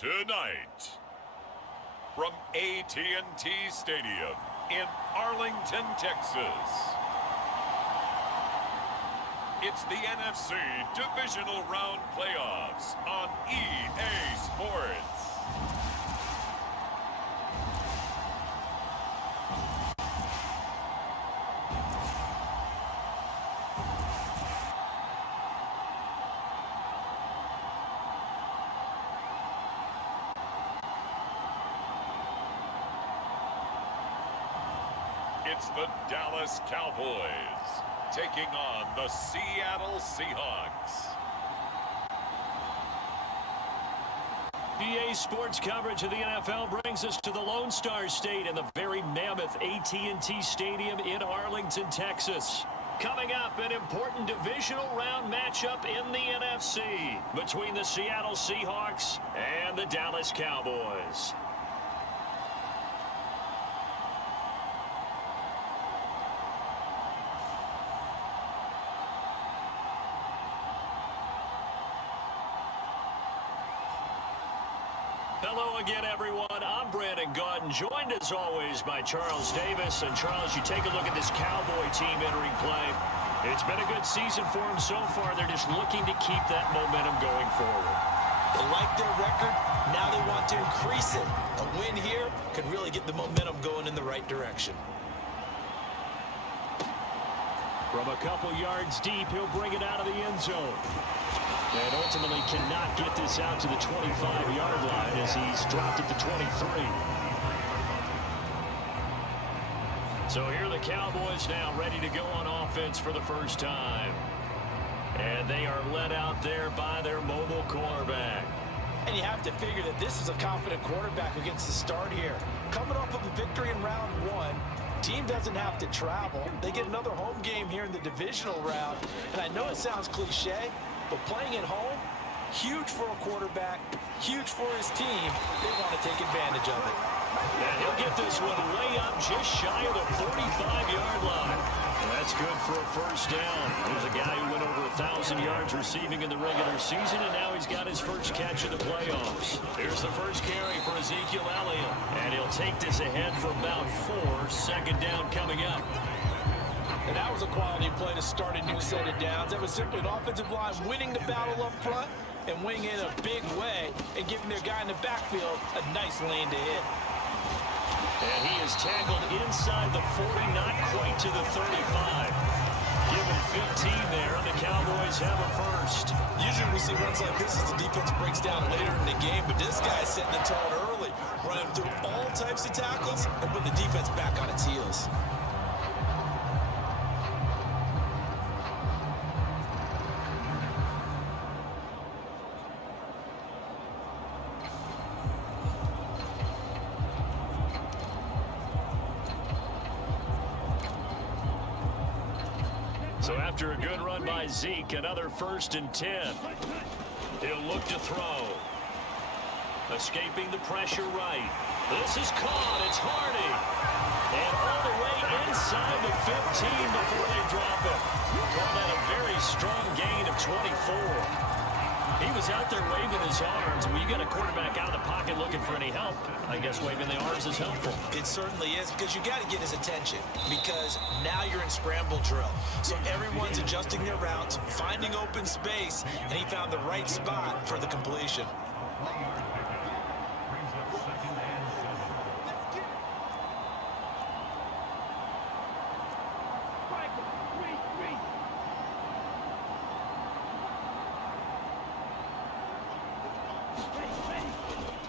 Tonight, from AT&T Stadium in Arlington, Texas, it's the NFC Divisional Round Playoffs on EA Sports. It's the Dallas Cowboys taking on the Seattle Seahawks. EA Sports coverage of the NFL brings us to the Lone Star State in the very mammoth AT&T Stadium in Arlington, Texas. Coming up, an important divisional round matchup in the NFC between the Seattle Seahawks and the Dallas Cowboys. Hello again, everyone. I'm Brandon Gaudin, joined as always by Charles Davis. And Charles, you take a look at this Cowboy team entering play. It's been a good season for them so far. They're just looking to keep that momentum going forward. They like their record. Now they want to increase it. A win here could really get the momentum going in the right direction. From a couple yards deep, he'll bring it out of the end zone. And ultimately cannot get this out to the 25-yard line as he's dropped it to 23. So here are the Cowboys now ready to go on offense for the first time. And they are led out there by their mobile quarterback. And you have to figure that this is a confident quarterback who gets the start here. Coming off of a victory in round one, team doesn't have to travel. They get another home game here in the divisional round. And I know it sounds cliche, but playing at home, huge for a quarterback, huge for his team. They want to take advantage of it. And he'll get this one way up just shy of the 45-yard line. That's good for a first down. There's a guy who went over 1,000 yards receiving in the regular season, and now he's got his first catch in the playoffs. Here's the first carry for Ezekiel Elliott. And he'll take this ahead for about 4. Second down coming up. And that was a quality play to start a new set of downs. That was simply an offensive line winning the battle up front and winning in a big way and giving their guy in the backfield a nice lane to hit. And he is tackled inside the 40, not quite to the 35. Given 15 there, and the Cowboys have a first. Usually we see runs like this as the defense breaks down later in the game, but this guy's setting the tone early, running through all types of tackles and putting the defense back on its heels. So after a good run by Zeke, another 1st and 10. He'll look to throw. Escaping the pressure right. This is caught. It's Hardy. And all the way inside the 15 before they drop it. Call that a very strong gain of 24. He was out there waving his arms. When you got a quarterback out of the pocket looking for any help, I guess waving the arms is helpful. It certainly is, because you got to get his attention, because now you're in scramble drill. So everyone's adjusting their routes, finding open space, and he found the right spot for the completion.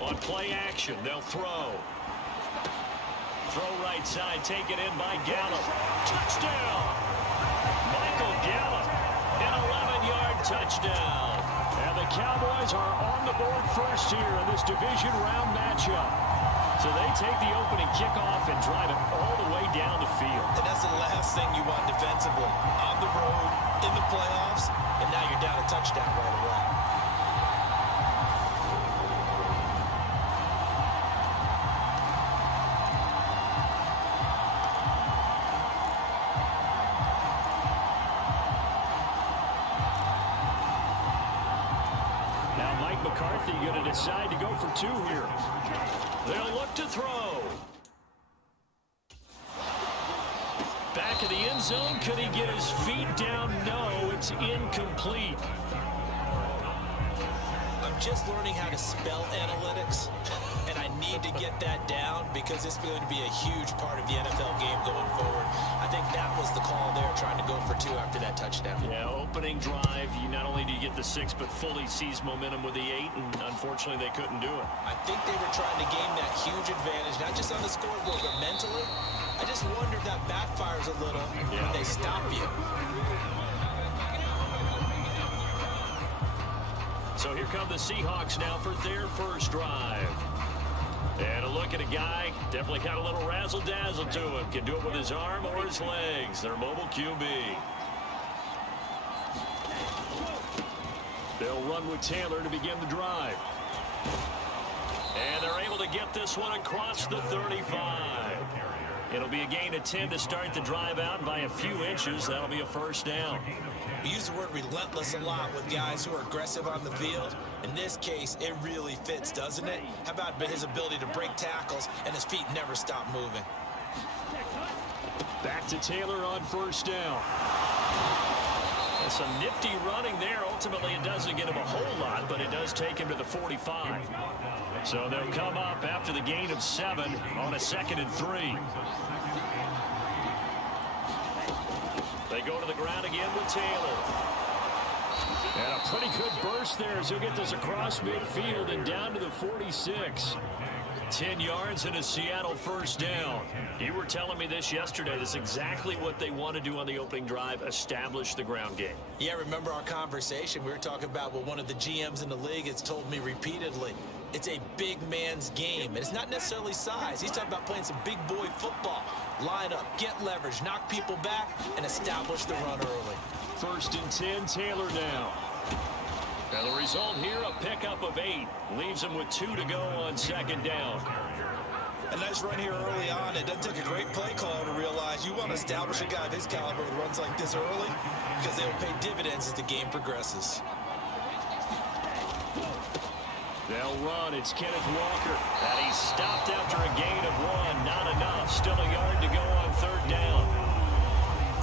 On play action, they'll throw. Throw right side, taken in by Gallup. Touchdown! Michael Gallup, an 11-yard touchdown. And the Cowboys are on the board first here in this division round matchup. So they take the opening kickoff and drive it all the way down the field. And that's the last thing you want defensively. On the road, in the playoffs, and now you're down a touchdown right away. Mike McCarthy going to decide to go for two here. They'll look to throw. Back of the end zone. Could he get his feet down? No, it's incomplete. I'm just learning how to spell analytics, and I need to get that down because it's going to be a huge part of the NFL game going forward. I think that was the call there, trying to go for two after that touchdown. Yeah, opening drive, you not only do you get the 6, but fully seize momentum with the 8, and unfortunately they couldn't do it. I think they were trying to gain that huge advantage, not just on the scoreboard, but mentally. I just wonder if that backfires a little when they stop you. So here come the Seahawks now for their first drive. And a look at a guy, definitely got a little razzle-dazzle to him. Can do it with his arm or his legs. Their mobile QB. They'll run with Taylor to begin the drive. And they're able to get this one across the 35. It'll be a gain of 10 to start the drive out, and by a few inches, that'll be a first down. We use the word relentless a lot with guys who are aggressive on the field. In this case, it really fits, doesn't it? How about his ability to break tackles and his feet never stop moving? Back to Taylor on first down. And some nifty running there. Ultimately, it doesn't get him a whole lot, but it does take him to the 45. So they'll come up after the gain of 7 on a 2nd and 3. They go to the ground again with Taylor. And a pretty good burst there as he'll get this across midfield and down to the 46. 10 yards and a Seattle first down. You were telling me this yesterday. This is exactly what they want to do on the opening drive, establish the ground game. Yeah, remember our conversation? We were talking about what one of the GMs in the league has told me repeatedly. It's a big man's game, and it's not necessarily size. He's talking about playing some big boy football. Line up, get leverage, knock people back, and establish the run early. 1st and 10, Taylor now. Now the result here, a pickup of 8. Leaves him with 2 to go on 2nd down. A nice run here early on. It doesn't take a great play caller to realize you want to establish a guy of his caliber with runs like this early because they will pay dividends as the game progresses. They'll run. It's Kenneth Walker. And he's stopped after a gain of 1. Not enough. Still a yard to go on 3rd down.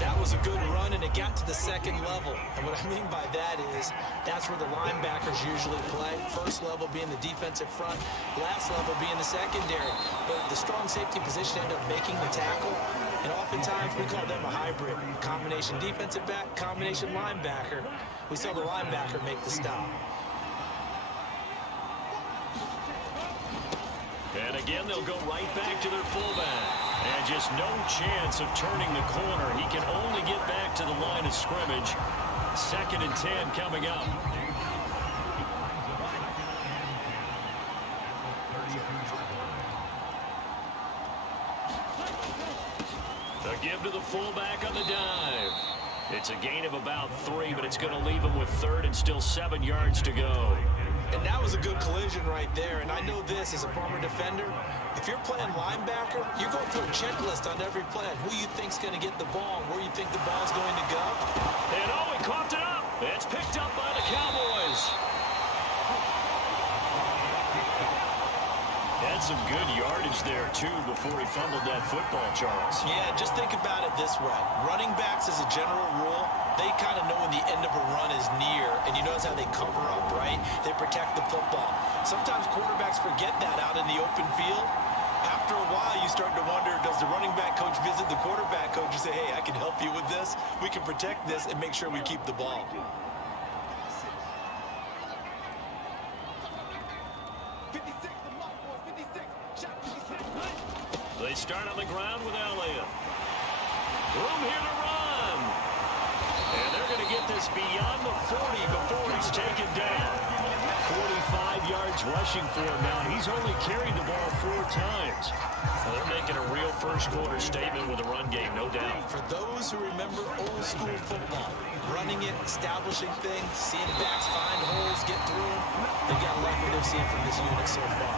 That was a good run, and it got to the 2nd level. And what I mean by that is that's where the linebackers usually play. First level being the defensive front, last level being the secondary. But the strong safety position ended up making the tackle. And oftentimes we call them a hybrid. Combination defensive back, combination linebacker. We saw the linebacker make the stop. And again, they'll go right back to their fullback. And just no chance of turning the corner. He can only get back to the line of scrimmage. 2nd and 10 coming up. A give to the fullback on the dive. It's a gain of about 3, but it's going to leave him with 3rd and still 7 yards to go. And that was a good collision right there. And I know this as a former defender. If you're playing linebacker, you're going through a checklist on every play on who you think's going to get the ball and where you think the ball's going to go. And oh, he coughed it up. It's picked up by the Cowboys. Had some good yardage there, too, before he fumbled that football, Charles. Yeah, just think about it this way. Running backs, as a general rule, they kind of know when the end of a run is near, and you notice how they cover up, right? They protect the football. Sometimes quarterbacks forget that out in the open field. After a while, you start to wonder, does the running back coach visit the quarterback coach and say, hey, I can help you with this, we can protect this, and make sure we keep the ball. They start on the ground with Elliott. Room here to run. And they're going to get this beyond the 40 before he's taken down. 45 yards rushing for him now. He's only carried the ball 4 times. So they're making a real first quarter statement with a run game, no doubt. For those who remember old school football, running it, establishing things, seeing backs find holes, get through them, they got a lot what they've seen from this unit so far.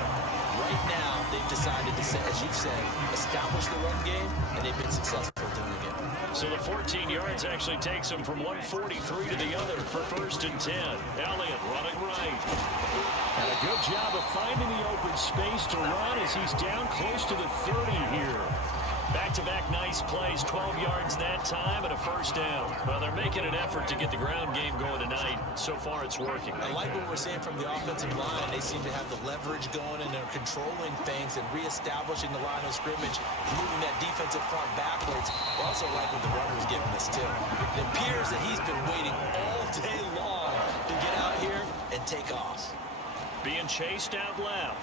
Right now, they've decided to, as you've said, establish the run game, and they've been successful doing it. So the 14 yards actually takes him from 143 to the other for 1st and 10. Elliott running right. And a good job of finding the open space to run as he's down close to the 30 here. Back-to-back nice plays, 12 yards that time and a 1st down. Well, they're making an effort to get the ground game going tonight. So far, it's working. I like what we're seeing from the offensive line. They seem to have the leverage going, and they're controlling things and reestablishing the line of scrimmage, moving that defensive front backwards. I also like what the runner is giving us, too. It appears that he's been waiting all day long to get out here and take off. Being chased out left.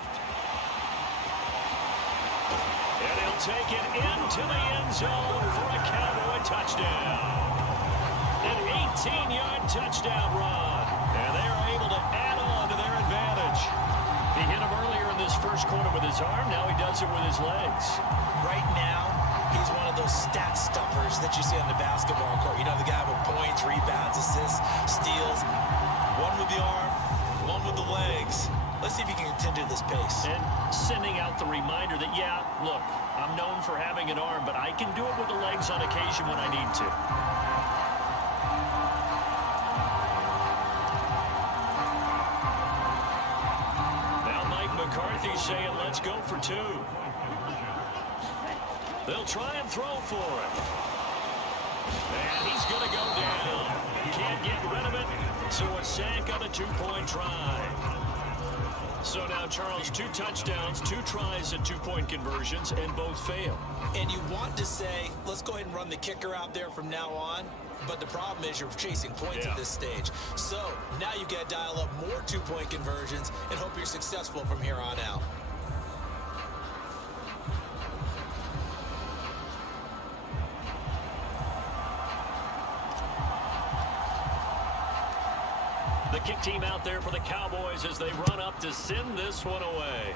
And he'll take it into the end zone for a Cowboy touchdown. An 18-yard touchdown run. And they are able to add on to their advantage. He hit him earlier in this first quarter with his arm. Now he does it with his legs. Right now, he's one of those stat stuffers that you see on the basketball court. You know, the guy with points, rebounds, assists, steals. One with the arm, one with the legs. Let's see if he can continue this pace. And sending out the reminder that, yeah, look, I'm known for having an arm, but I can do it with the legs on occasion when I need to. Now Mike McCarthy saying, let's go for 2. They'll try and throw for it. And he's going to go down. Can't get rid of it, so a sack on a 2-point try. So now, Charles, 2 touchdowns, 2 tries at 2-point conversions, and both fail. And you want to say, let's go ahead and run the kicker out there from now on. But the problem is you're chasing points at this stage. So now you got to dial up more 2-point conversions and hope you're successful from here on out. The kick team out there for the Cowboys as they run up to send this one away.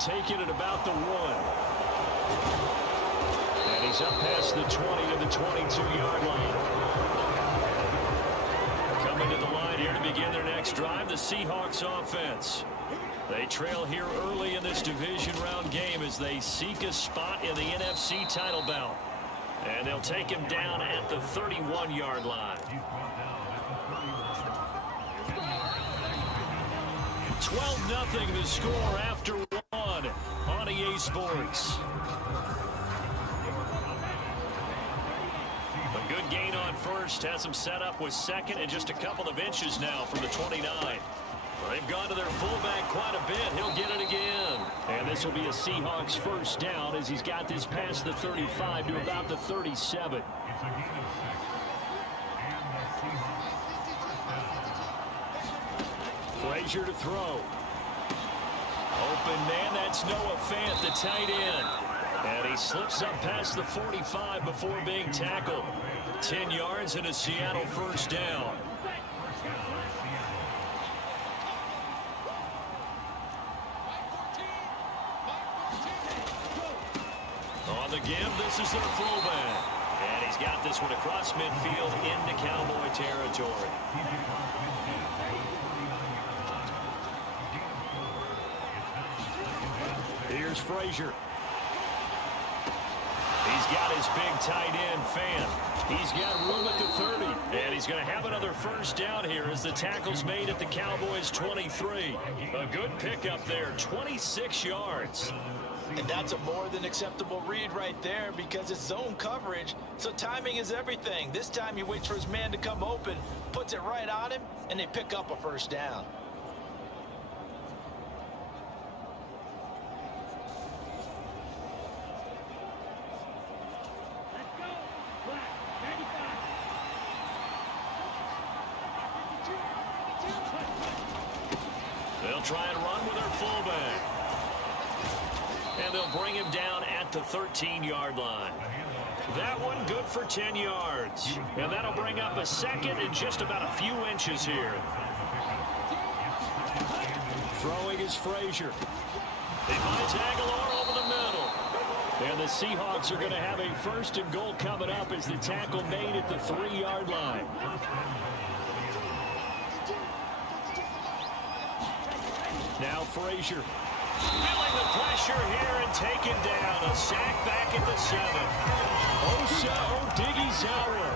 Taking it about the 1. And he's up past the 20 to the 22-yard line. Coming to the line here to begin their next drive, the Seahawks offense. They trail here early in this division round game as they seek a spot in the NFC title bout. And they'll take him down at the 31-yard line. 12-0 the score after 1 on EA Sports. A good gain on first has him set up with second and just a couple of inches now from the 29. They've gone to their fullback quite a bit. He'll get it again. And this will be a Seahawks 1st down as he's got this past the 35 to about the 37. Frazier to throw. Open man, that's Noah Fant, the tight end. And he slips up past the 45 before being tackled. 10 yards and a Seattle 1st down. On the give, this is their fullback. And he's got this one across midfield into Cowboy territory. Here's Frazier. He's got his big tight end, Fant. He's got room at the 30. And he's going to have another 1st down here as the tackle's made at the Cowboys' 23. A good pickup there, 26 yards. And that's a more than acceptable read right there because it's zone coverage, so timing is everything. This time he waits for his man to come open, puts it right on him, and they pick up a 1st down. They'll try and run with their fullback. And they'll bring him down at the 13-yard line. That one good for 10 yards. And that'll bring up a 2nd and just about a few inches here. Throwing is Frazier. He finds Aguilar over the middle. And the Seahawks are going to have a 1st and goal coming up as the tackle made at the 3-yard line. Now Frazier. Feeling the pressure here and taken down. A sack back at the 7. Osa Odighizuwa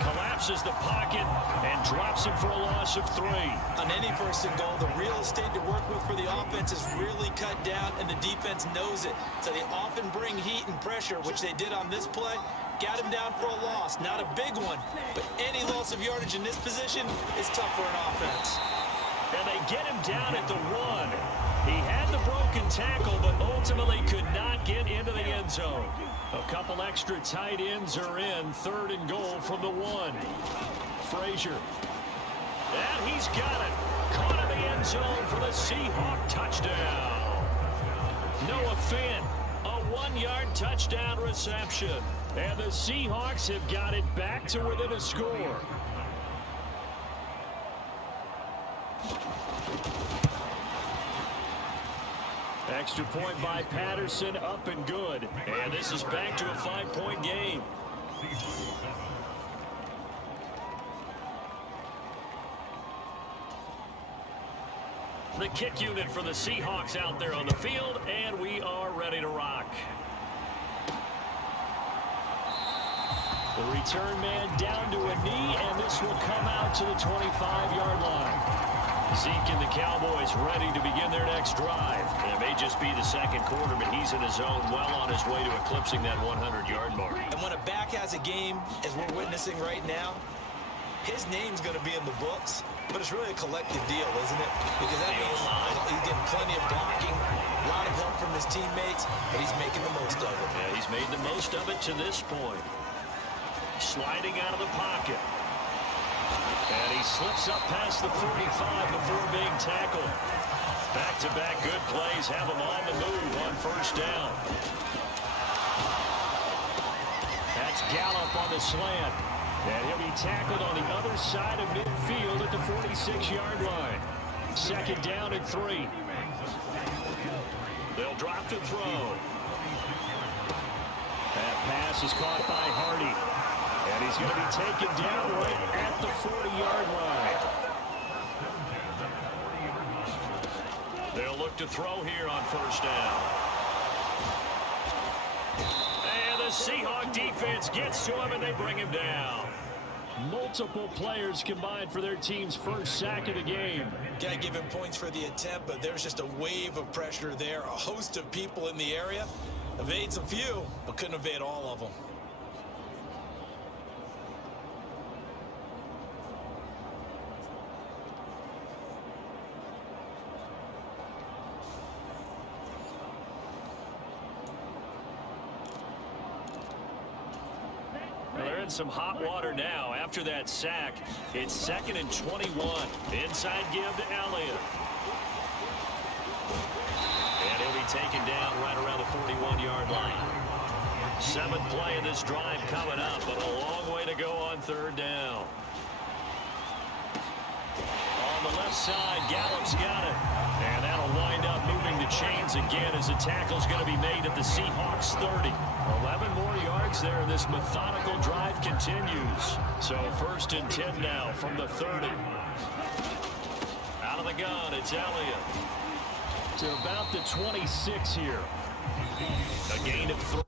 collapses the pocket and drops him for a loss of 3. On any 1st and goal, the real estate to work with for the offense is really cut down, and the defense knows it. So they often bring heat and pressure, which they did on this play. Got him down for a loss. Not a big one, but any loss of yardage in this position is tough for an offense. And they get him down at the 1. He had the broken tackle, but ultimately could not get into the end zone. A couple extra tight ends are in. 3rd and goal from the 1. Frazier. And he's got it. Caught in the end zone for the Seahawk touchdown. Noah Fant, a 1-yard touchdown reception. And the Seahawks have got it back to within a score. Extra point by Patterson, up and good. And this is back to a 5-point game. The kick unit for the Seahawks out there on the field, and we are ready to rock. The return man down to a knee, and this will come out to the 25-yard line. Zeke and the Cowboys ready to begin their next drive. It may just be the 2nd quarter, but he's in his zone, well on his way to eclipsing that 100-yard mark. And when a back has a game, as we're witnessing right now, his name's going to be in the books, but it's really a collective deal, isn't it? Because that means he's getting plenty of blocking, a lot of help from his teammates, but he's making the most of it. Yeah, he's made the most of it to this point. Sliding out of the pocket. And he slips up past the 45 before being tackled. Back-to-back good plays have him on the move on 1st down. That's Gallup on the slant. And he'll be tackled on the other side of midfield at the 46-yard line. 2nd down and 3. They'll drop the throw. That pass is caught by Hardy. And he's going to be taken down right at the 40-yard line. They'll look to throw here on 1st down. And the Seahawk defense gets to him, and they bring him down. Multiple players combined for their team's 1st sack of the game. Got to give him points for the attempt, but there's just a wave of pressure there. A host of people in the area. Evades a few, but couldn't evade all of them. They're in some hot water now. After that sack, it's 2nd and 21. Inside give to Elliott. And he'll be taken down right around the 41-yard line. 7th play of this drive coming up, but a long way to go on 3rd down. On the left side, Gallup's got it. And that'll wind up moving the chains again as the tackle's going to be made at the Seahawks 30. 11 more yards there. This methodical drive continues. So 1st and 10 now from the 30. Out of the gun, it's Elliott. To about the 26 here. A gain of 3,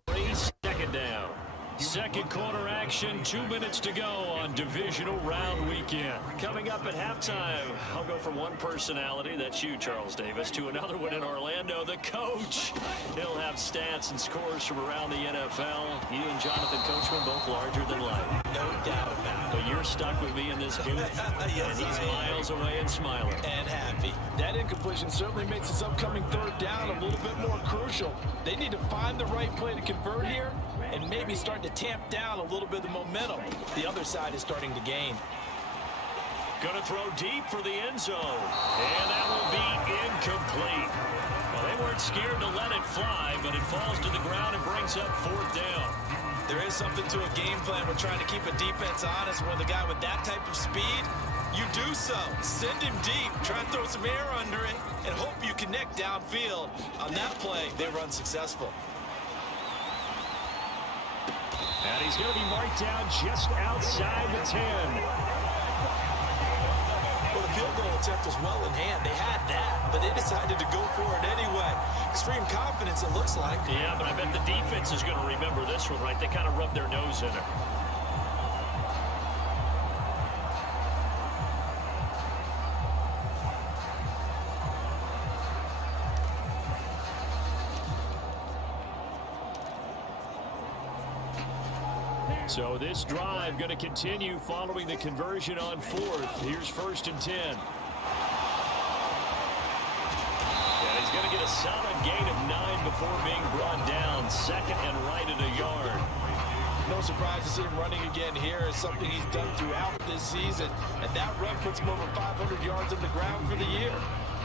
2nd down. 2nd quarter action, 2 minutes to go on divisional round weekend. Coming up at halftime, I'll go from one personality, that's you, Charles Davis, to another one in Orlando, the coach. He'll have stats and scores from around the NFL. You and Jonathan Coachman both larger than life. No doubt about it. But you're stuck with me in this booth, Yes, and he's miles away and smiling. And happy. That incompletion certainly makes this upcoming 3rd down a little bit more crucial. They need to find the right play to convert here and maybe start to tamp down a little bit of the momentum. The other side is starting to gain. Going to throw deep for the end zone. And that will be incomplete. Well, they weren't scared to let it fly, but it falls to the ground and brings up 4th down. There is something to a game plan. We're trying to keep a defense honest. With a guy with that type of speed, you do so. Send him deep. Try and throw some air under it and hope you connect downfield. On that play, they run successful. And he's going to be marked down just outside the 10. Well, the field goal attempt was well in hand. They had that, but they decided to go for it anyway. Extreme confidence, it looks like. Yeah, but I bet the defense is going to remember this one, right? They kind of rubbed their nose in it. So this drive going to continue following the conversion on fourth. Here's 1st and 10. And he's going to get a solid gain of 9 before being brought down. 2nd and right at a yard. No surprise to see him running again here. It's something he's done throughout this season. And that run puts him over 500 yards on the ground for the year.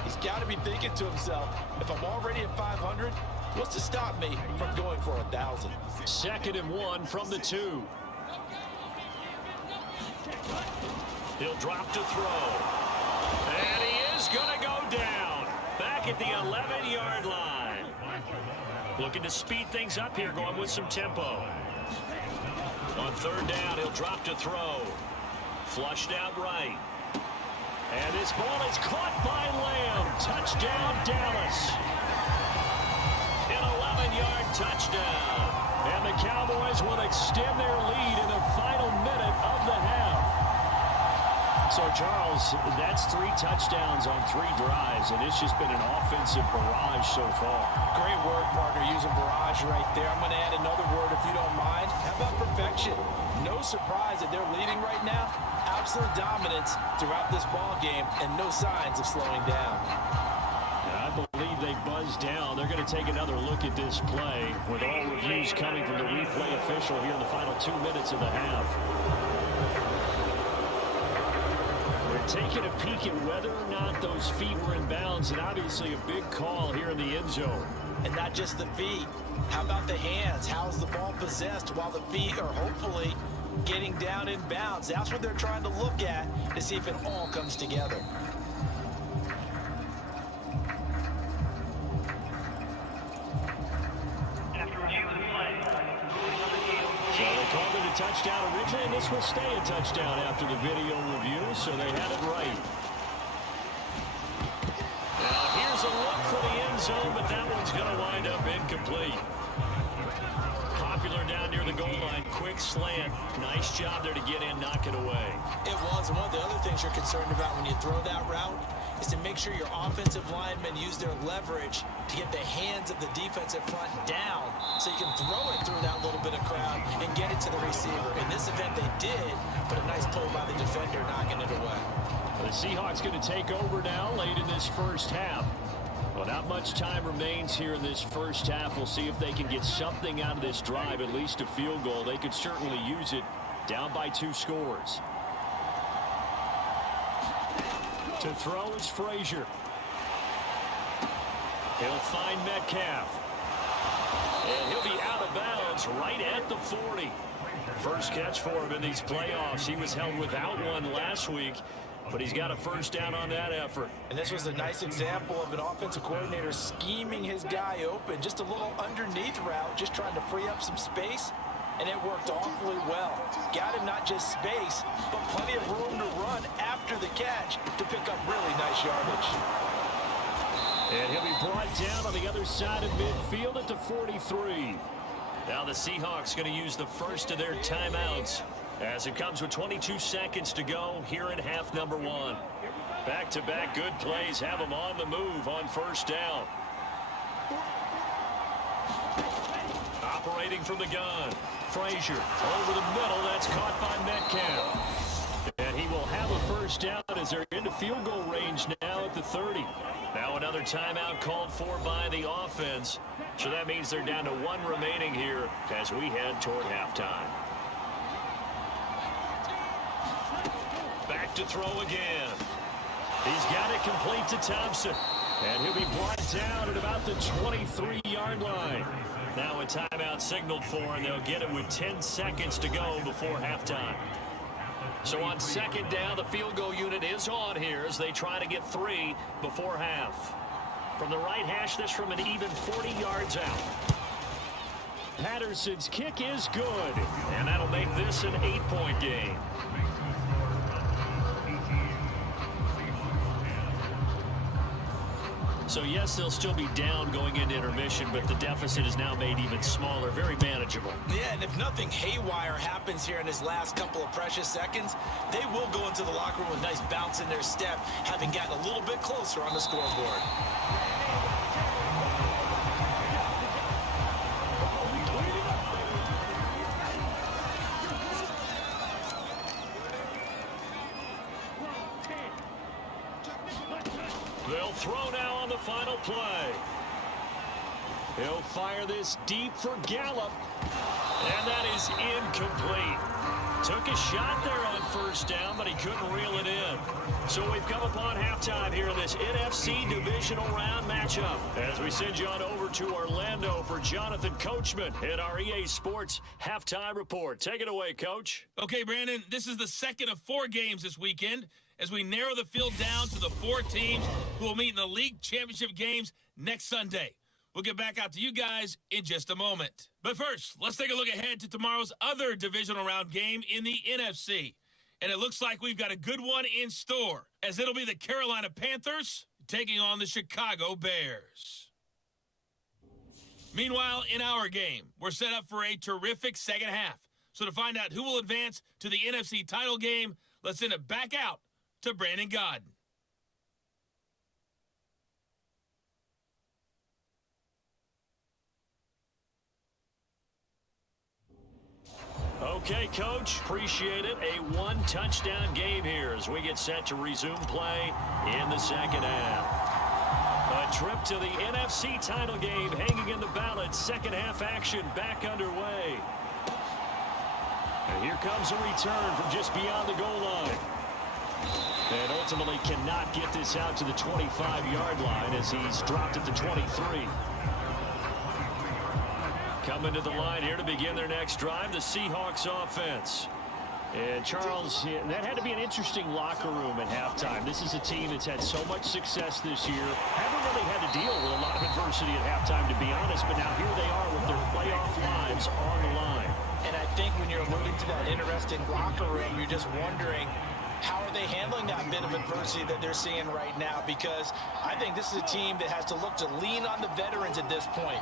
He's got to be thinking to himself, if I'm already at 500, what's to stop me from going for 1,000? 2nd and 1 from the 2. He'll drop to throw. And he is going to go down. Back at the 11-yard line. Looking to speed things up here, going with some tempo. On 3rd down, he'll drop to throw. Flushed out right. And this ball is caught by Lamb. Touchdown, Dallas. An 11-yard touchdown. And the Cowboys will extend their lead in the final minute of the half. So, Charles, that's 3 touchdowns on 3 drives, and it's just been an offensive barrage so far. Great word, partner, using barrage right there. I'm going to add another word if you don't mind. How about perfection? No surprise that they're leading right now. Absolute dominance throughout this ball game, and no signs of slowing down. I believe they buzzed down. They're going to take another look at this play with all reviews coming from the replay official here in the final 2 minutes of the half. We're taking a peek at whether or not those feet were in bounds, and obviously a big call here in the end zone. And not just the feet. How about the hands? How's the ball possessed while the feet are hopefully getting down in bounds? That's what they're trying to look at to see if it all comes together. So they called it a touchdown originally, and this will stay a touchdown after the video review, so they had it right. Now here's a look for the end zone, but that one's going to wind up incomplete. Popular down near the goal line, quick slant. Nice job there to get in, knock it away. It was. And one of the other things you're concerned about when you throw that route is to make sure your offensive linemen use their leverage to get the hands of the defensive front down so you can throw it through that little bit of crowd and get it to the receiver. In this event, they did, but a nice play by the defender knocking it away. The Seahawks going to take over now late in this first half. Well, not much time remains here in this first half. We'll see if they can get something out of this drive, at least a field goal. They could certainly use it down by 2 scores. To throw is Frazier. He'll find Metcalf. And he'll be out of bounds right at the 40. First catch for him in these playoffs. He was held without one last week, but he's got a first down on that effort. And this was a nice example of an offensive coordinator scheming his guy open. Just a little underneath route, just trying to free up some space. And it worked awfully well. Got him not just space, but plenty of room to run after the catch to pick up really nice yardage. And he'll be brought down on the other side of midfield at the 43. Now the Seahawks going to use the first of their timeouts as it comes with 22 seconds to go here in half number 1. Back-to-back good plays have them on the move on first down. Operating from the gun. Frazier over the middle. That's caught by Metcalf. And he will have a first down as they're into field goal range now at the 30. Now another timeout called for by the offense. So that means they're down to 1 remaining here as we head toward halftime. Back to throw again. He's got it complete to Thompson. And he'll be brought down at about the 23-yard line. Now a timeout signaled for, and they'll get it with 10 seconds to go before halftime. So on second down, the field goal unit is on here as they try to get 3 before half. From the right hash, this from an even 40 yards out. Patterson's kick is good, and that'll make this an 8-point game. So, yes, they'll still be down going into intermission, but the deficit is now made even smaller, very manageable. Yeah, and if nothing haywire happens here in his last couple of precious seconds, they will go into the locker room with a nice bounce in their step, having gotten a little bit closer on the scoreboard. They'll throw now on the final play. He'll fire this deep for Gallup. And that is incomplete. Took a shot there on first down, but he couldn't reel it in. So we've come upon halftime here in this NFC divisional round matchup. As we send you on over to Orlando for Jonathan Coachman in our EA Sports halftime report. Take it away, Coach. Okay, Brandon, this is the second of 4 games this weekend as we narrow the field down to the 4 teams who will meet in the league championship games next Sunday. We'll get back out to you guys in just a moment. But first, let's take a look ahead to tomorrow's other divisional round game in the NFC. And it looks like we've got a good one in store, as it'll be the Carolina Panthers taking on the Chicago Bears. Meanwhile, in our game, we're set up for a terrific second half. So to find out who will advance to the NFC title game, let's send it back out to Brandon Godden. Okay, Coach, appreciate it. A 1-touchdown game here as we get set to resume play in the second half. A trip to the NFC title game hanging in the balance. Second half action back underway. And here comes a return from just beyond the goal line. And ultimately cannot get this out to the 25-yard line as he's dropped at the 23. Coming to the line here to begin their next drive, the Seahawks offense. And Charles, that had to be an interesting locker room at halftime. This is a team that's had so much success this year. Haven't really had to deal with a lot of adversity at halftime, to be honest, but now here they are with their playoff lives on the line. And I think when you're alluding to that interesting locker room, you're just wondering, how are they handling that bit of adversity that they're seeing right now? Because I think this is a team that has to look to lean on the veterans at this point.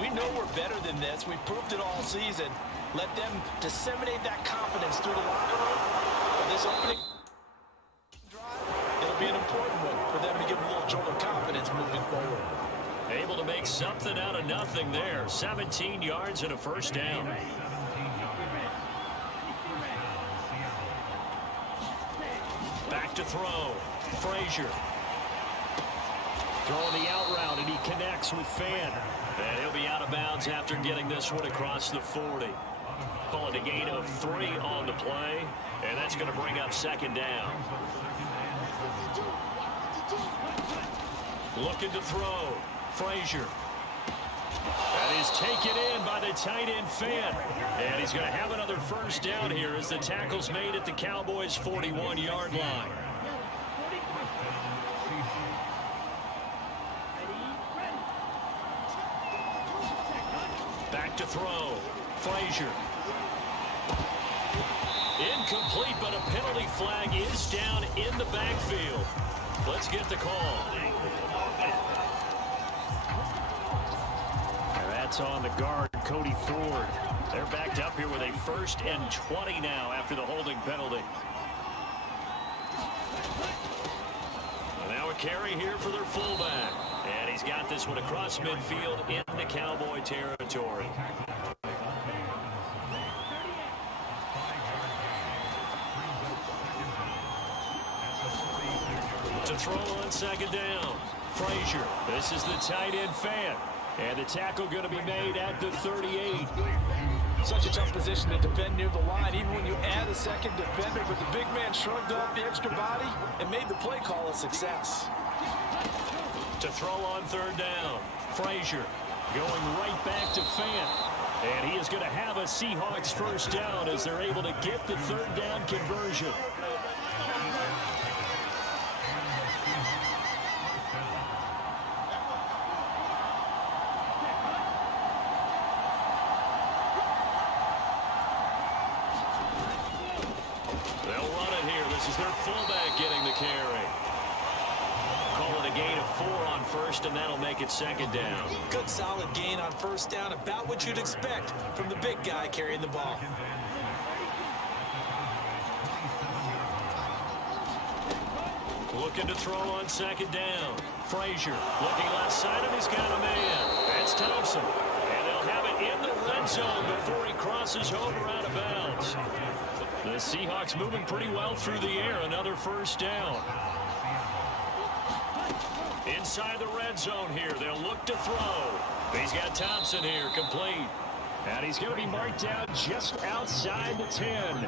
We know we're better than this. We've proved it all season. Let them disseminate that confidence through the locker room. For this opening drive, it'll be an important one for them to give a little jolt of confidence moving forward. Able to make something out of nothing there. 17 yards and a first down. Back to throw. Frazier. Throwing the out route, and he connects with Fan. And he'll be out of bounds after getting this one across the 40. Call it a gain of 3 on the play, and that's going to bring up second down. Looking to throw. Frazier. That is taken in by the tight end Fan. And he's going to have another first down here as the tackle's made at the Cowboys' 41-yard line. Back to throw. Frazier. Incomplete, but a penalty flag is down in the backfield. Let's get the call. And that's on the guard, Cody Ford. They're backed up here with a 1st and 20 now after the holding penalty. And now a carry here for their fullback. And he's got this one across midfield into Cowboy territory. To throw on second down. Frazier. This is the tight end Fan. And the tackle going to be made at the 38. Such a tough position to defend near the line, even when you add a second defender, but the big man shrugged off the extra body and made the play call a success. To throw on third down. Frazier going right back to Fan. And he is going to have a Seahawks first down as they're able to get the third down conversion. first, and that'll make it second down. Good solid gain on first down, about what you'd expect from the big guy carrying the ball. Looking to throw on second down. Frazier looking left side, and he's got a man. That's Thompson. And they'll have it in the red zone before he crosses over out of bounds. The Seahawks moving pretty well through the air. Another first down. Inside the red zone here. They'll look to throw. He's got Thompson here, complete. And he's going to be marked out just outside the 10.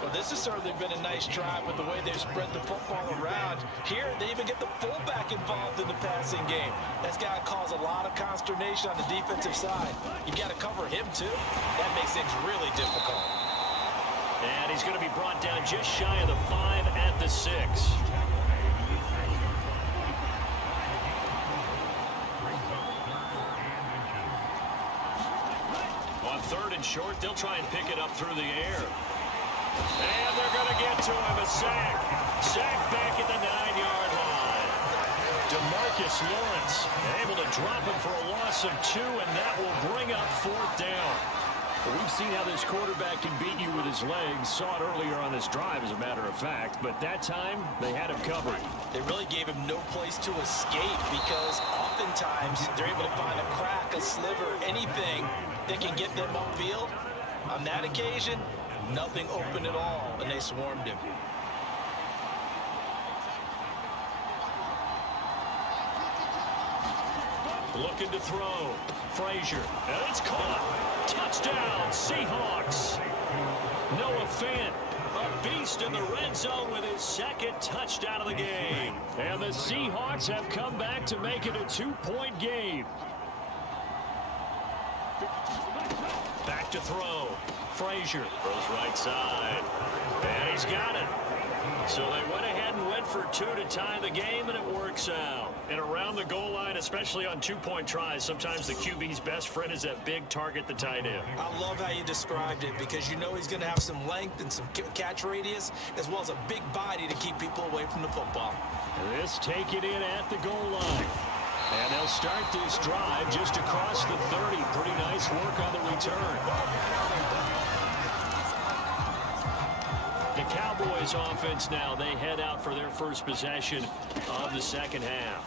Well, this has certainly been a nice drive with the way they've spread the football around. Here, they even get the fullback involved in the passing game. That's got to cause a lot of consternation on the defensive side. You've got to cover him, too. That makes things really difficult. And he's going to be brought down just shy of the 5 at the 6. On third and short, they'll try and pick it up through the air. And they're going to get to him. A sack. Sack back at the 9-yard line. DeMarcus Lawrence able to drop him for a loss of 2, and that will bring up fourth down. Well, we've seen how this quarterback can beat you with his legs. Saw it earlier on this drive, as a matter of fact. But that time, they had him covered. They really gave him no place to escape because oftentimes they're able to find a crack, a sliver, anything that can get them upfield. On that occasion, nothing open at all, and they swarmed him. Looking to throw. Frazier. And it's caught. Touchdown, Seahawks. Noah Fant, a beast in the red zone with his second touchdown of the game. And the Seahawks have come back to make it a 2-point game. Back to throw. Frazier throws right side. And he's got it. So they went ahead and went for 2 to tie the game, and it works out. And around the goal line, especially on 2-point tries, sometimes the QB's best friend is that big target, the tight end. I love how you described it because you know he's going to have some length and some catch radius as well as a big body to keep people away from the football. This take it in at the goal line. And they'll start this drive just across the 30. Pretty nice work on the return. The Cowboys offense now, they head out for their first possession of the second half.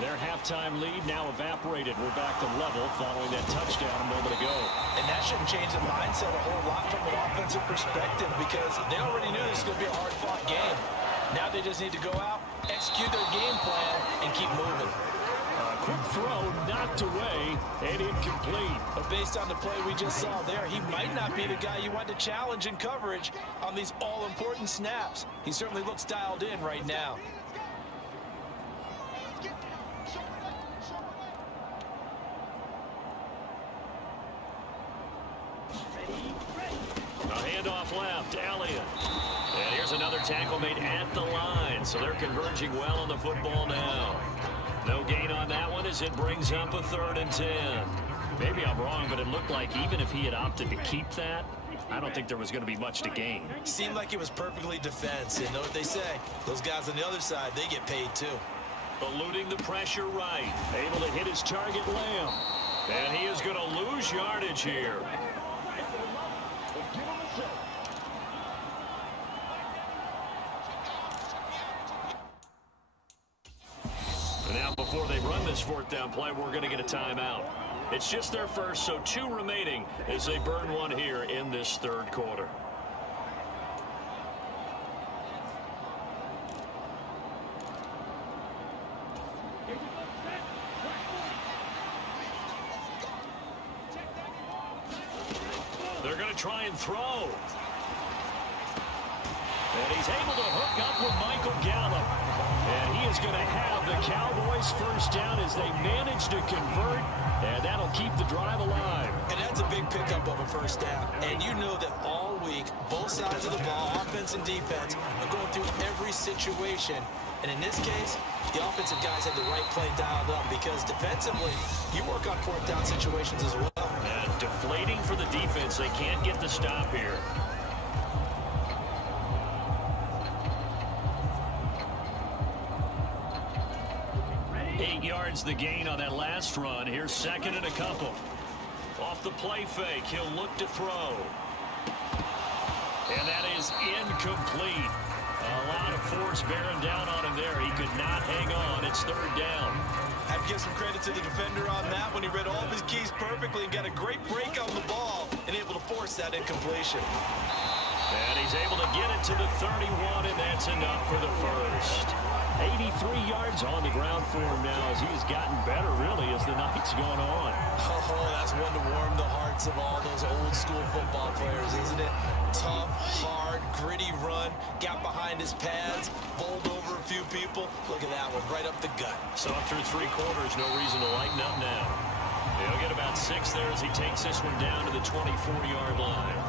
Their halftime lead now evaporated. We're back to level following that touchdown a moment ago. And that shouldn't change the mindset a whole lot from an offensive perspective because they already knew this was going to be a hard-fought game. Now they just need to go out, execute their game plan, and keep moving. Quick throw knocked away and incomplete. But based on the play we just saw there, he might not be the guy you want to challenge in coverage on these all-important snaps. He certainly looks dialed in right now. A handoff left, Elliott. And here's another tackle made at the line, so they're converging well on the football now. No gain on that one as it brings up a 3rd and 10. Maybe I'm wrong, but it looked like even if he had opted to keep that, I don't think there was going to be much to gain. Seemed like it was perfectly defense. You know what they say? Those guys on the other side, they get paid too. Eluding the pressure right. Able to hit his target, Lamb. And he is going to lose yardage here. Now, before they run this 4th down play, we're going to get a timeout. It's just their first, so 2 remaining as they burn one here in this 3rd quarter. They're going to try and throw. And he's able to hook up with Michael Gallup. And he is going to have the Cowboys first down as they manage to convert. And that'll keep the drive alive. And that's a big pickup of a first down. And you know that all week, both sides of the ball, offense and defense, are going through every situation. And in this case, the offensive guys had the right play dialed up because defensively, you work on 4th down situations as well. And deflating for the defense. They can't get the stop here. 8 yards the gain on that last run. Here's second and a couple. Off the play fake, he'll look to throw. And that is incomplete. A lot of force bearing down on him there. He could not hang on. It's third down. I have to give some credit to the defender on that when he read all of his keys perfectly and got a great break on the ball and able to force that incompletion. And he's able to get it to the 31, and that's enough for the first. 83 yards on the ground for him now as he's gotten better, really, as the night's gone on. Oh, that's one to warm the hearts of all those old-school football players, isn't it? Tough, hard, gritty run, got behind his pads, bowled over a few people. Look at that one, right up the gut. So through 3 quarters, no reason to lighten up now. He'll get about 6 there as he takes this one down to the 24-yard line.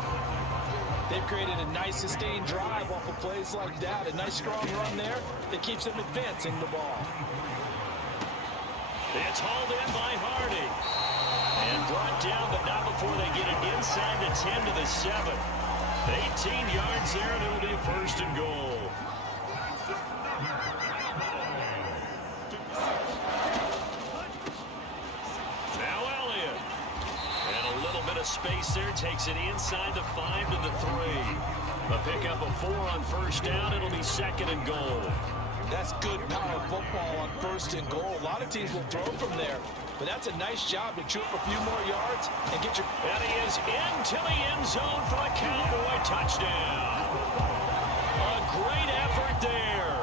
They've created a nice sustained drive off of plays like that. A nice strong run there that keeps them advancing the ball. It's hauled in by Hardy. And brought down, but not before they get it inside the 10 to the 7. 18 yards there, and it'll be a first and goal. Now Elliott. And a little bit of space there, takes it inside the 5 to the 3. A pickup of 4 on first down. It'll be second and goal. That's good power football on first and goal. A lot of teams will throw from there, but that's a nice job to chew up a few more yards and get your... And he is into the end zone for a Cowboy touchdown. A great effort there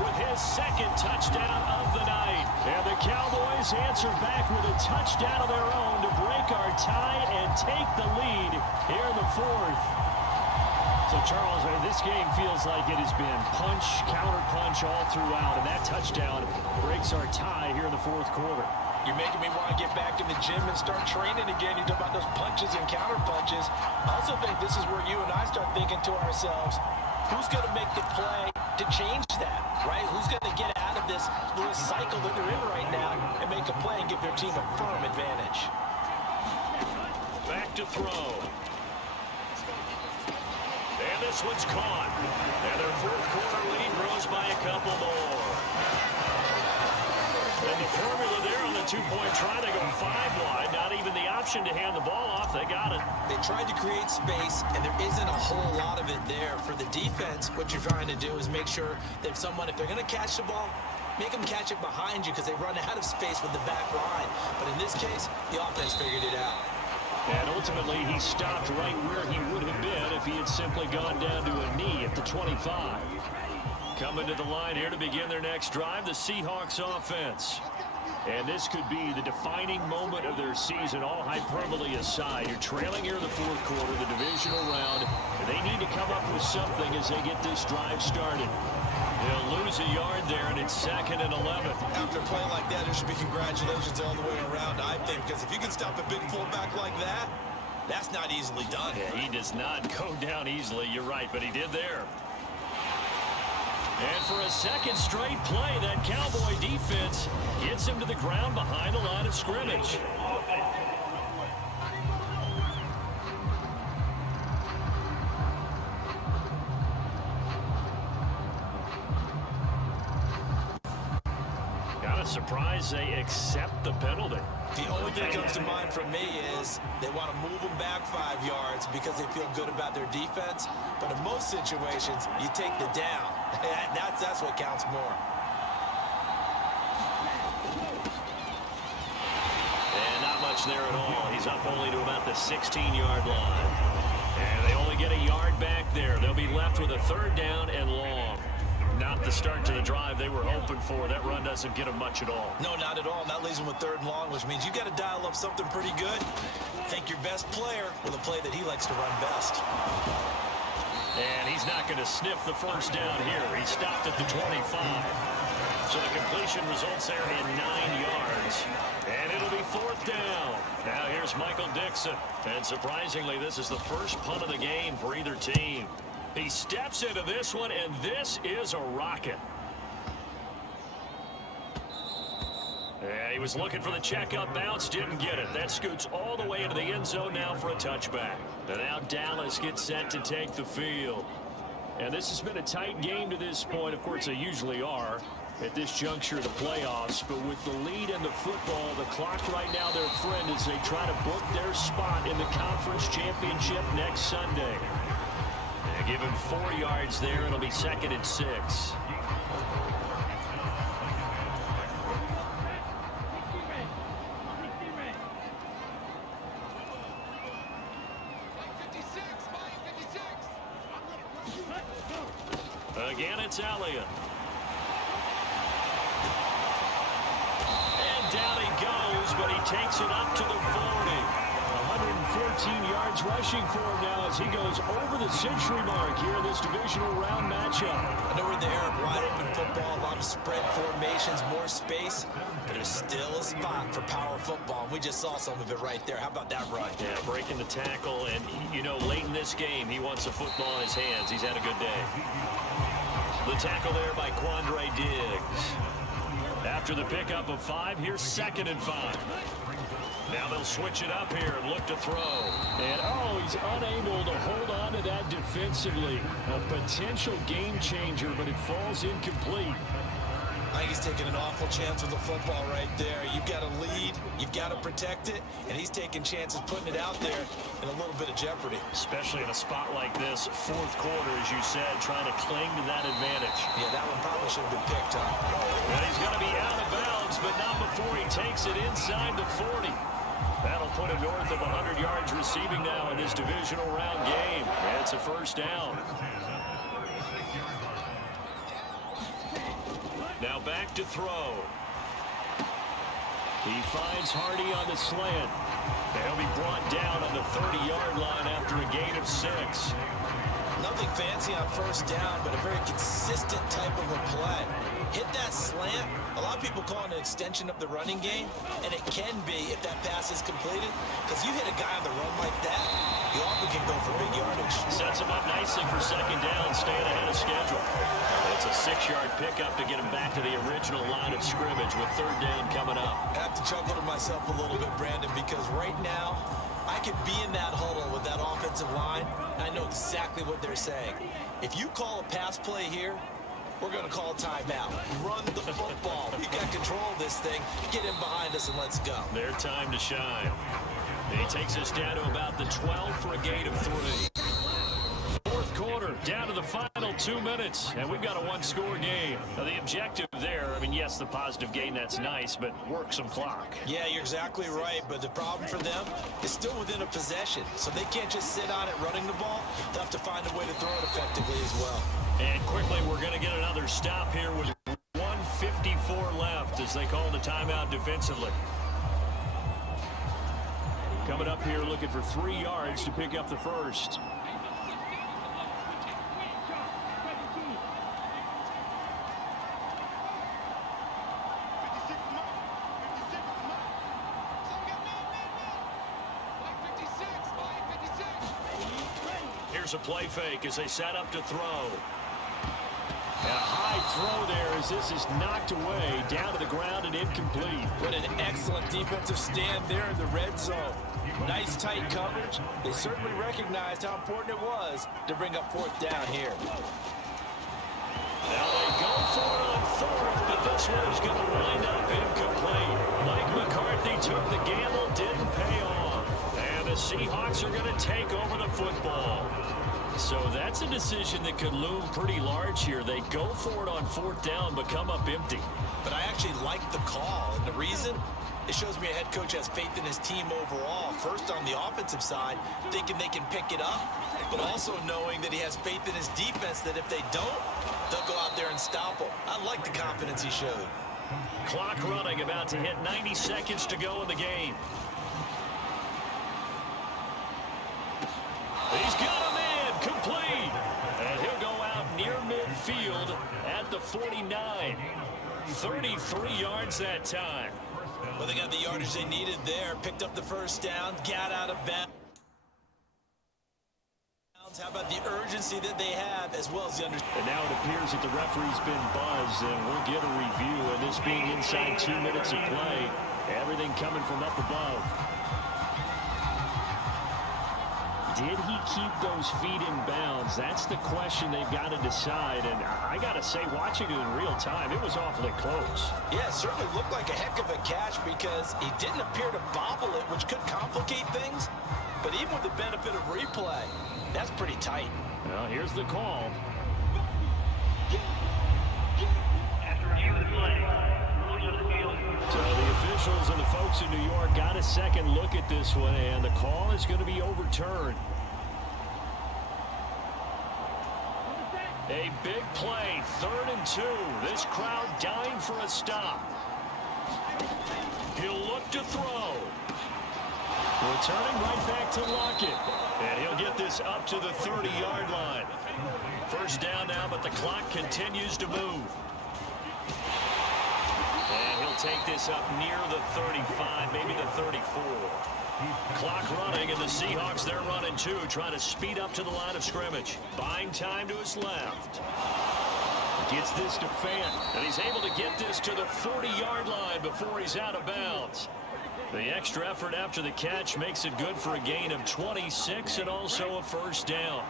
with his second touchdown of the night. And the Cowboys answer back with a touchdown of their own to break our tie and take the lead here in the 4th. So, Charles, this game feels like it has been punch, counter-punch all throughout, and that touchdown breaks our tie here in the 4th quarter. You're making me want to get back in the gym and start training again. You talk about those punches and counter-punches. I also think this is where you and I start thinking to ourselves, who's going to make the play to change that, right? Who's going to get out of this little cycle that they're in right now and make a play and give their team a firm advantage? Back to throw. And this one's caught. And their 4th quarter lead grows by a couple more. And the formula there on the 2-point try, they go 5 wide. Not even the option to hand the ball off. They got it. They tried to create space, and there isn't a whole lot of it there. For the defense, what you're trying to do is make sure that if they're going to catch the ball, make them catch it behind you because they run out of space with the back line. But in this case, the offense figured it out. And ultimately, he stopped right where he would have been if he had simply gone down to a knee at the 25. Coming to the line here to begin their next drive, the Seahawks offense. And this could be the defining moment of their season, all hyperbole aside. You're trailing here in the 4th quarter, the divisional round. And they need to come up with something as they get this drive started. They'll lose a yard there, and it's 2nd and 11. After a play like that, there should be congratulations all the way around, I think, because if you can stop a big fullback like that, that's not easily done. Yeah, he does not go down easily, you're right, but he did there. And for a second straight play, that Cowboy defense gets him to the ground behind the line of scrimmage. Surprised they accept the penalty. The only thing that comes to mind for me is they want to move them back 5 yards because they feel good about their defense. But in most situations, you take the down. That's what counts more. And not much there at all. He's up only to about the 16-yard line. And they only get a yard back there. They'll be left with a 3rd down and long. Not the start to the drive they were hoping for. That run doesn't get them much at all. No, not at all. And that leaves them with 3rd and long, which means you got to dial up something pretty good. Think your best player with a play that he likes to run best. And he's not going to sniff the first down here. He stopped at the 25. So the completion results there in 9 yards. And it'll be 4th down. Now here's Michael Dixon. And surprisingly, this is the first punt of the game for either team. He steps into this one, and this is a rocket. Yeah, he was looking for the checkup bounce, didn't get it. That scoots all the way into the end zone now for a touchback. And now Dallas gets set to take the field. And this has been a tight game to this point. Of course, they usually are. at this juncture of the playoffs. But with the lead in the football, the clock right now, their friend, as they try to book their spot in the conference championship next Sunday. They give him 4 yards there. It'll be 2nd and 6. Again, it's Elliott. And down he goes, but he takes it up to the 40. 114 yards rushing for him now as he goes over the century mark here in this divisional round matchup. I know we're in the era of wide open football, a lot of spread formations, more space, but there's still a spot for power football. We just saw some of it right there. How about that run? Yeah, breaking the tackle, and, you know, late in this game, he wants the football in his hands. He's had a good day. The tackle there by Quandre Diggs. After the pickup of 5, here's 2nd and 5. Now they'll switch it up here and look to throw. And, oh, he's unable to hold on to that defensively. A potential game changer, but it falls incomplete. I think he's taking an awful chance with the football right there. You've got to lead, you've got to protect it, and he's taking chances putting it out there in a little bit of jeopardy. Especially in a spot like this, 4th quarter, as you said, trying to cling to that advantage. Yeah, that one probably should have been picked up. And he's going to be out of bounds, but not before he takes it inside the 40. That'll put him north of 100 yards receiving now in this divisional round game. And it's a 1st down. Now back to throw. He finds Hardy on the slant. He'll be brought down on the 30-yard line after a gain of 6. Nothing fancy on 1st down, but a very consistent type of a play. Hit that slant. A lot of people call it an extension of the running game, and it can be if that pass is completed, because you hit a guy on the run like that, you often can go for big yardage. Sets him up nicely for 2nd down, staying ahead of schedule. It's a 6-yard pickup to get him back to the original line of scrimmage with 3rd down coming up. I have to chuckle to myself a little bit, Brandon, because right now, I could be in that huddle with that offensive line, and I know exactly what they're saying. If you call a pass play here, we're going to call a timeout. Run the football. We got control of this thing. Get in behind us and let's go. Their time to shine. And he takes us down to about the 12 for a gain of 3. 4th quarter, down to the final 2 minutes, and we've got a 1-score game. Now, the objective there, I mean, yes, the positive gain, that's nice, but work some clock. Yeah, you're exactly right, but the problem for them is still within a possession, so they can't just sit on it running the ball. They'll have to find a way to throw it effectively as well. And quickly, we're going to get another stop here with 1:54 left as they call the timeout defensively. Coming up here looking for 3 yards to pick up the 1st. Here's a play fake as they set up to throw. And a high throw there as this is knocked away, down to the ground and incomplete. What an excellent defensive stand there in the red zone. Nice tight coverage. They certainly recognized how important it was to bring up 4th down here. Now they go for it on 4th, but this one is going to wind up incomplete. Mike McCarthy took the gamble, didn't pay off. And the Seahawks are going to take over the football. So that's a decision that could loom pretty large here. They go for it on 4th down, but come up empty. But I actually like the call, and the reason? It shows me a head coach has faith in his team overall. First on the offensive side, thinking they can pick it up, but also knowing that he has faith in his defense that if they don't, they'll go out there and stop him. I like the confidence he showed. Clock running, about to hit 90 seconds to go in the game. He's got him in, complete. And he'll go out near midfield at the 49. 33 yards that time. Well, they got the yardage they needed there. Picked up the 1st down, got out of bounds. How about the urgency that they have as well as the understanding? And now it appears that the referee's been buzzed, and we'll get a review. And this being inside 2 minutes of play, everything coming from up above. Did he keep those feet in bounds? That's the question they've got to decide. And I got to say, watching it in real time, it was awfully close. Yeah, it certainly looked like a heck of a catch because he didn't appear to bobble it, which could complicate things. But even with the benefit of replay, that's pretty tight. Well, here's the call. So the officials and the folks in New York got a second look at this one, and the call is going to be overturned. A big play, 3rd and 2. This crowd dying for a stop. He'll look to throw. Returning right back to Lockett. And he'll get this up to the 30-yard line. First down now, but the clock continues to move. And he'll take this up near the 35, maybe the 34. Clock running, and the Seahawks, they're running too, trying to speed up to the line of scrimmage. Buying time to his left. Gets this to Fant, and he's able to get this to the 40-yard line before he's out of bounds. The extra effort after the catch makes it good for a gain of 26 and also a first down.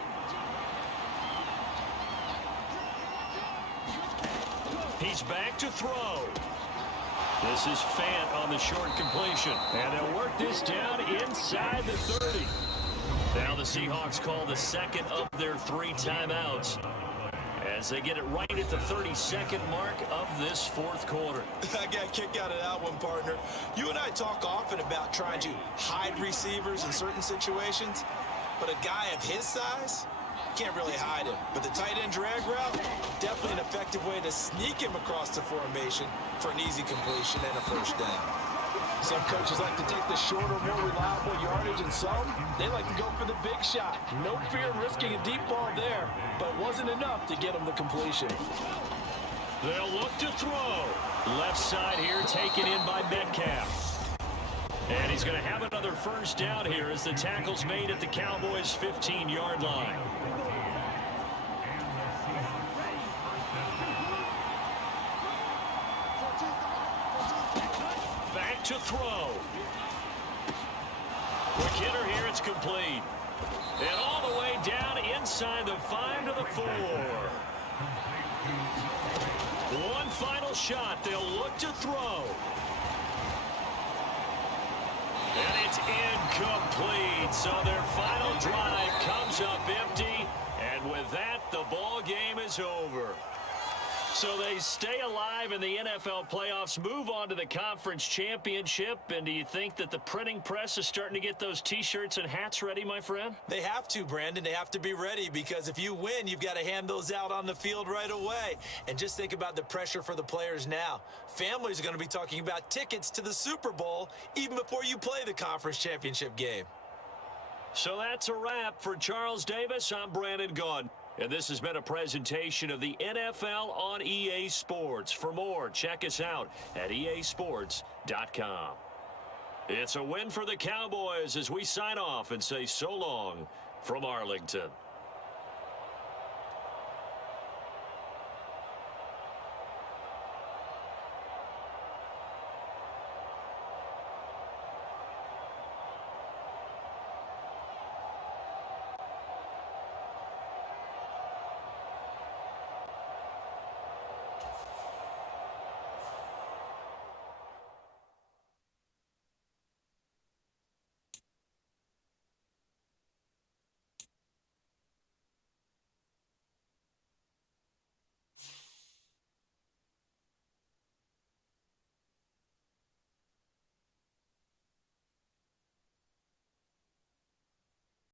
He's back to throw. This is Fant on the short completion. And they'll work this down inside the 30. Now the Seahawks call the second of their 3 timeouts as they get it right at the 32nd mark of this 4th quarter. I got a kick out of that one, partner. You and I talk often about trying to hide receivers in certain situations, but a guy of his size, can't really hide him. But the tight end drag route, definitely an effective way to sneak him across the formation for an easy completion and a first down. Some coaches like to take the shorter, more reliable yardage, and some, they like to go for the big shot. No fear of risking a deep ball there, but it wasn't enough to get him the completion. They'll look to throw. Left side here taken in by Metcalf. And he's going to have another first down here as the tackle's made at the Cowboys' 15-yard line. Back to throw. Quick hitter here, it's complete. And all the way down inside the 5 to the 4. One final shot. They'll look to throw. And it's incomplete. So their final drive comes up empty. And with that, the ball game is over. So they stay alive in the NFL playoffs, move on to the conference championship. And do you think that the printing press is starting to get those T-shirts and hats ready, my friend? They have to, Brandon. They have to be ready because if you win, you've got to hand those out on the field right away. And just think about the pressure for the players now. Families are going to be talking about tickets to the Super Bowl even before you play the conference championship game. So that's a wrap. For Charles Davis, I'm Brandon Gunn. And this has been a presentation of the NFL on EA Sports. For more, check us out at easports.com. It's a win for the Cowboys as we sign off and say so long from Arlington.